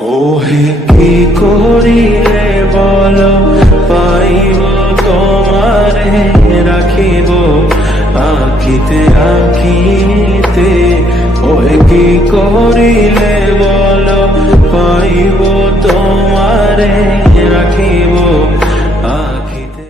ওহে কি করিলে বল পাইব তোমারে রাখিব আঁকিতে আঁকিতে। ওহে কি করিলে বল পাইব তোমারে রাখিব আঁকিতে।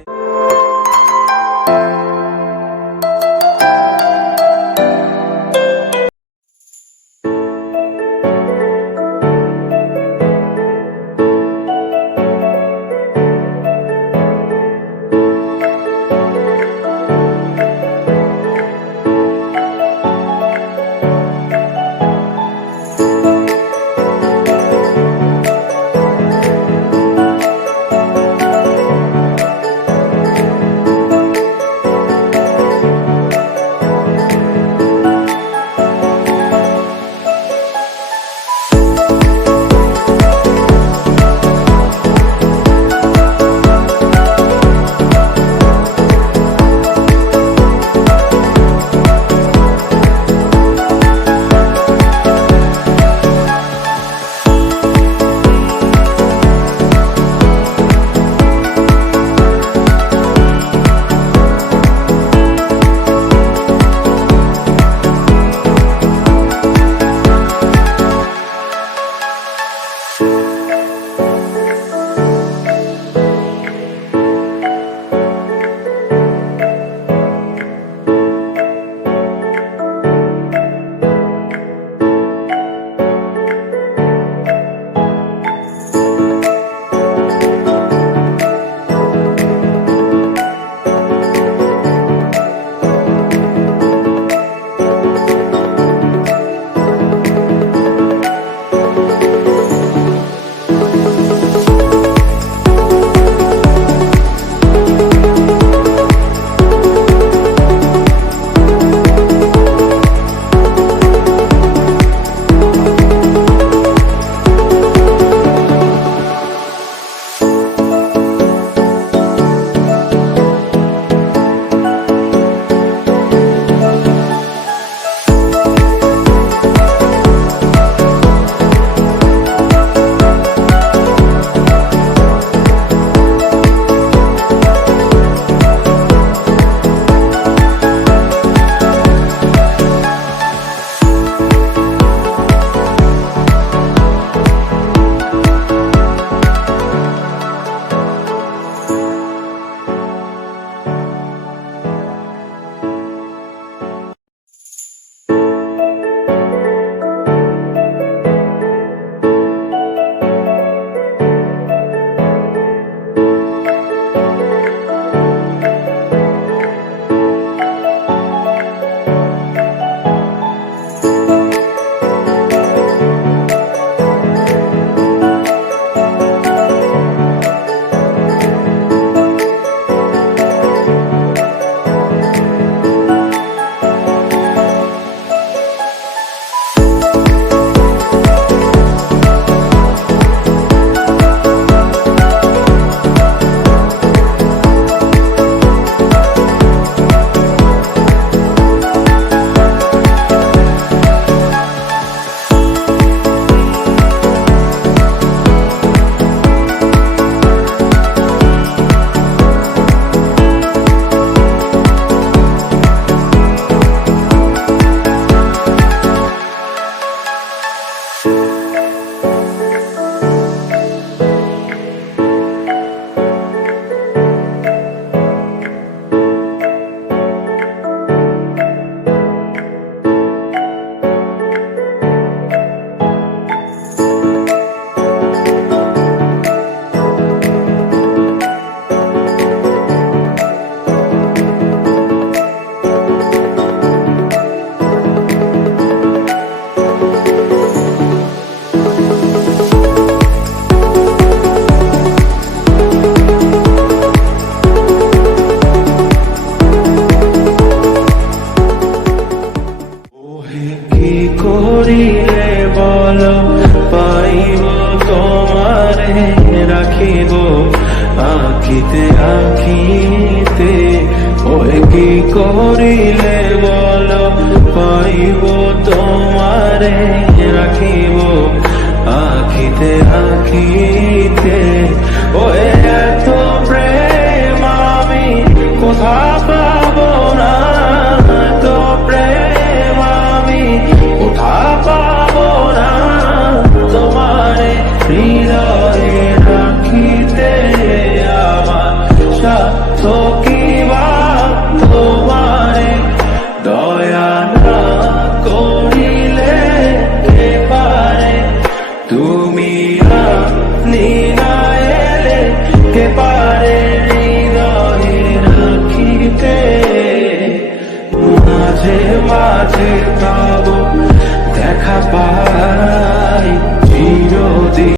আঁকিতে আঁকিতে ওই কি করিলে বল পাইব তোমারে রাখিব আঁকি আঁখিতে আঁখিতে ওই এত প্রেম আমি কোথা পাবো না, এত প্রেম আমি কোথা পাবো না, তোমারে হৃদয়ে রাখিতে আমার সাধ্য কি বা তোমারে দয়া না করিলে কে পারে, তুমি আপনি না এলে কে পারে হৃদয়ে রাখিতে। মাঝে মাঝে তব দেখা পাই চিরদিন।